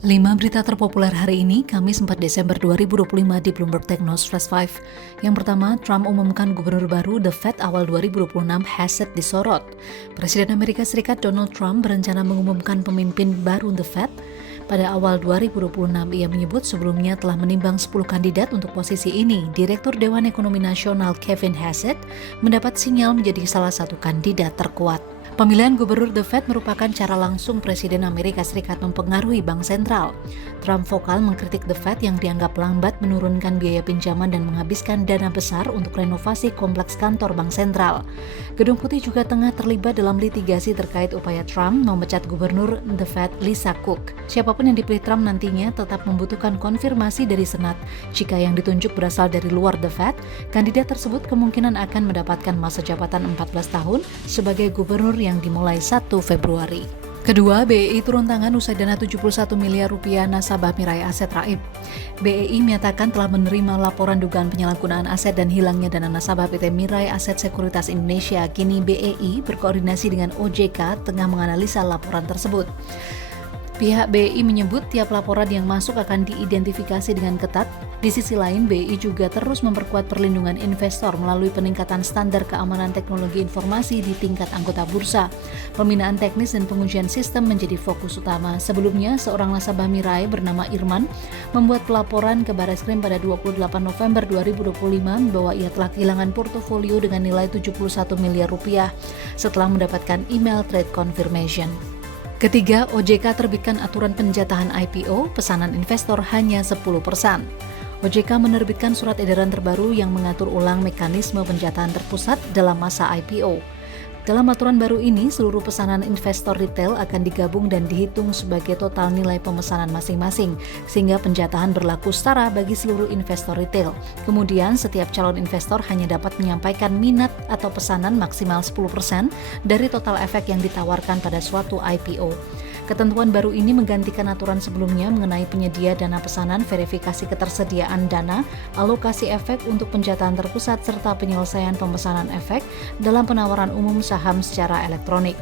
5 berita terpopuler hari ini, Kamis 4 Desember 2025 di Bloomberg Technos Flash 5. Yang pertama, Trump umumkan gubernur baru The Fed awal 2026 Hassett disorot. Presiden Amerika Serikat Donald Trump berencana mengumumkan pemimpin baru The Fed. Pada awal 2026, ia menyebut sebelumnya telah menimbang 10 kandidat untuk posisi ini. Direktur Dewan Ekonomi Nasional Kevin Hassett mendapat sinyal menjadi salah satu kandidat terkuat. Pemilihan gubernur The Fed merupakan cara langsung Presiden Amerika Serikat mempengaruhi bank sentral. Trump vokal mengkritik The Fed yang dianggap lambat menurunkan biaya pinjaman dan menghabiskan dana besar untuk renovasi kompleks kantor bank sentral. Gedung Putih juga tengah terlibat dalam litigasi terkait upaya Trump memecat gubernur The Fed Lisa Cook. Siapapun yang dipilih Trump nantinya tetap membutuhkan konfirmasi dari Senat. Jika yang ditunjuk berasal dari luar The Fed, kandidat tersebut kemungkinan akan mendapatkan masa jabatan 14 tahun sebagai gubernur yang dimulai 1 Februari. Kedua, BEI turun tangan usai dana 71 miliar rupiah nasabah Mirai Aset Raib. BEI menyatakan telah menerima laporan dugaan penyalahgunaan aset dan hilangnya dana nasabah PT Mirai Aset Sekuritas Indonesia. Kini BEI berkoordinasi dengan OJK tengah menganalisa laporan tersebut. Pihak BEI menyebut tiap laporan yang masuk akan diidentifikasi dengan ketat. Di sisi lain, BEI juga terus memperkuat perlindungan investor melalui peningkatan standar keamanan teknologi informasi di tingkat anggota bursa. Pembinaan teknis dan pengujian sistem menjadi fokus utama. Sebelumnya, seorang nasabah Mirai bernama Irman membuat pelaporan ke Barreskrim pada 28 November 2025 bahwa ia telah kehilangan portofolio dengan nilai 71 miliar rupiah setelah mendapatkan email trade confirmation. Ketiga, OJK terbitkan aturan penjatahan IPO, pesanan investor hanya 10%. OJK menerbitkan surat edaran terbaru yang mengatur ulang mekanisme penjatahan terpusat dalam masa IPO. Dalam aturan baru ini, seluruh pesanan investor retail akan digabung dan dihitung sebagai total nilai pemesanan masing-masing, sehingga penjatahan berlaku setara bagi seluruh investor retail. Kemudian, setiap calon investor hanya dapat menyampaikan minat atau pesanan maksimal 10% dari total efek yang ditawarkan pada suatu IPO. Ketentuan baru ini menggantikan aturan sebelumnya mengenai penyedia dana pesanan, verifikasi ketersediaan dana, alokasi efek untuk penjatahan terpusat, serta penyelesaian pemesanan efek dalam penawaran umum saham secara elektronik.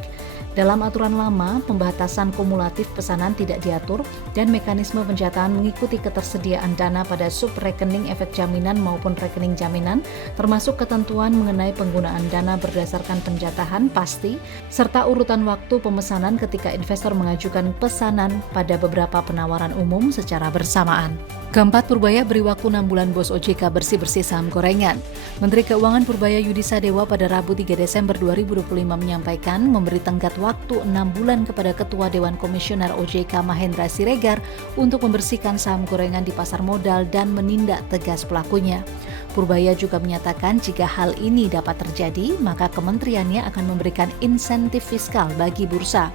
Dalam aturan lama, pembatasan kumulatif pesanan tidak diatur dan mekanisme penjatahan mengikuti ketersediaan dana pada sub-rekening efek jaminan maupun rekening jaminan, termasuk ketentuan mengenai penggunaan dana berdasarkan penjatahan pasti, serta urutan waktu pemesanan ketika investor mengajukan pesanan pada beberapa penawaran umum secara bersamaan. Keempat, Purbaya beri waktu 6 bulan bos OJK bersih-bersih saham gorengan. Menteri Keuangan Purbaya Yudi Sadewa pada Rabu 3 Desember 2025 menyampaikan memberi tenggat waktu 6 bulan kepada Ketua Dewan Komisioner OJK Mahendra Siregar untuk membersihkan saham gorengan di pasar modal dan menindak tegas pelakunya. Purbaya juga menyatakan jika hal ini dapat terjadi, maka kementeriannya akan memberikan insentif fiskal bagi bursa.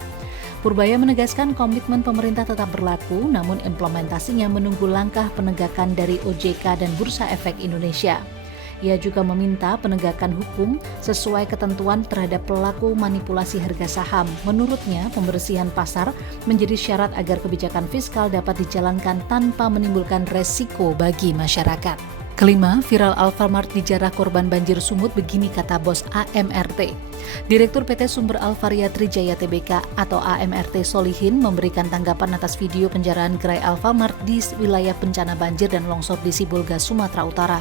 Purbaya menegaskan komitmen pemerintah tetap berlaku, namun implementasinya menunggu langkah penegakan dari OJK dan Bursa Efek Indonesia. Ia juga meminta penegakan hukum sesuai ketentuan terhadap pelaku manipulasi harga saham. Menurutnya, pembersihan pasar menjadi syarat agar kebijakan fiskal dapat dijalankan tanpa menimbulkan resiko bagi masyarakat. Kelima, viral Alfamart dijarah korban banjir sumut, begini kata bos AMRT. Direktur PT Sumber Alvaria Trijaya Tbk atau AMRT Solihin memberikan tanggapan atas video penjarahan gerai Alfamart di wilayah bencana banjir dan longsor di Sibolga, Sumatera Utara.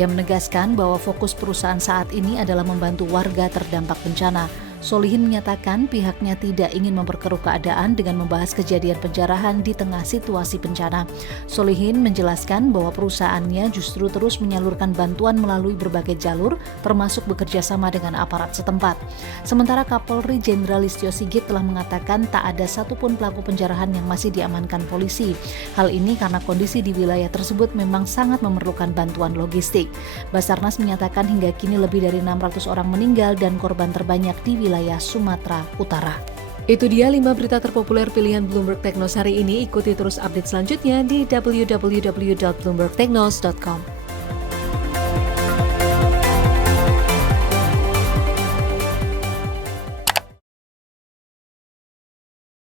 Ia menegaskan bahwa fokus perusahaan saat ini adalah membantu warga terdampak bencana. Solihin menyatakan pihaknya tidak ingin memperkeruh keadaan dengan membahas kejadian penjarahan di tengah situasi bencana. Solihin menjelaskan bahwa perusahaannya justru terus menyalurkan bantuan melalui berbagai jalur, termasuk bekerja sama dengan aparat setempat. Sementara Kapolri Jenderal Listio Sigit telah mengatakan tak ada satupun pelaku penjarahan yang masih diamankan polisi. Hal ini karena kondisi di wilayah tersebut memang sangat memerlukan bantuan logistik. Basarnas menyatakan hingga kini lebih dari 600 orang meninggal dan korban terbanyak di wilayah Sumatera Utara. Itu dia 5 berita terpopuler pilihan Bloomberg Technos hari ini. Ikuti terus update selanjutnya di www.bloombergtechnos.com.